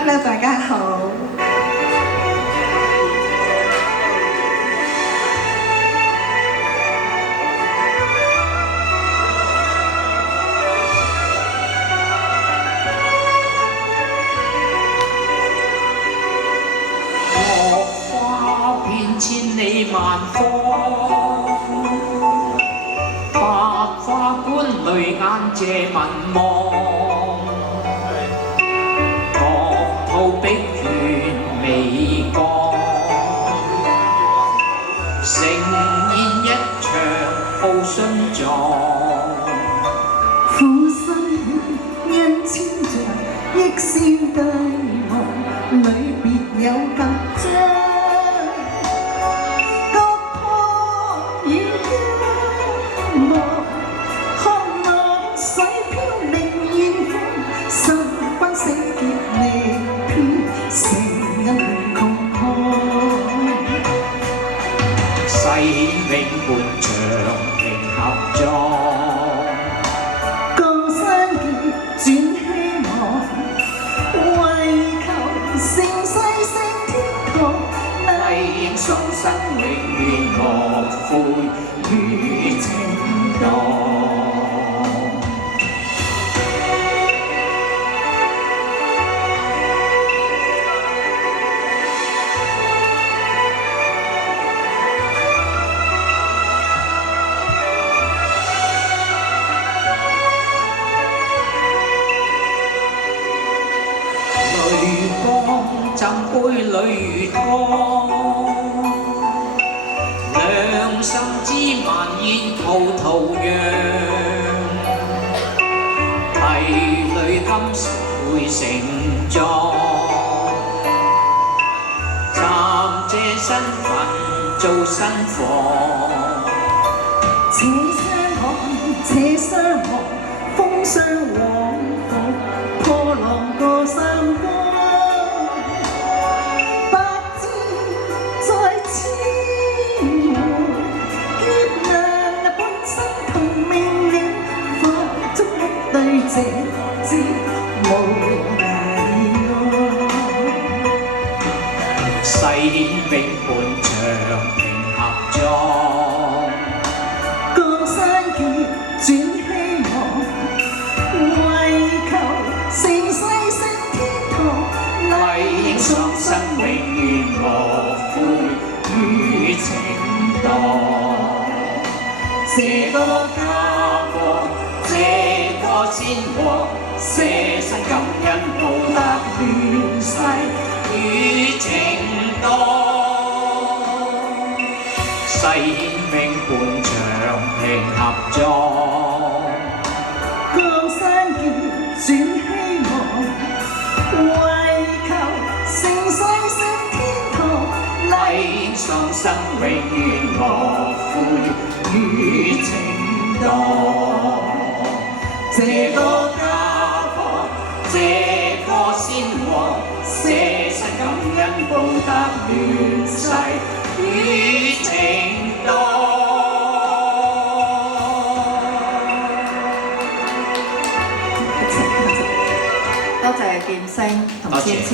Hello， 大家好。落花遍千里萬方，百花觀淚眼借民望。國土碧血未乾，盛宴一場報信狀。苦心因千丈，憶笑大望，裏別有舊章。割破已經落，看落水飄零遠方，十分死劫離別，成人窮巷。世永半場平合作。轉希望，為求盛世升天堂，麗影雙生永遠莫悔於情當。浸杯裏光，兩心之萬煙吐圖揚，涕淚今時會成狀，暫借身份做新房。且相看，風霜往復，破浪過三江。這支無涯誓永半場平合作，江山結轉希望，為求盛世升天堂，麗影雙生永遠莫悔於情當。這個家國，這個先王，捨身感恩報答亂世與情當。誓永半場平合作，江山結轉希望，為求盛世升天堂，麗影雙生永遠莫悔於情當。這個家國，這個先王，捨身感恩報答亂世與情當。多謝劍星同芊芊。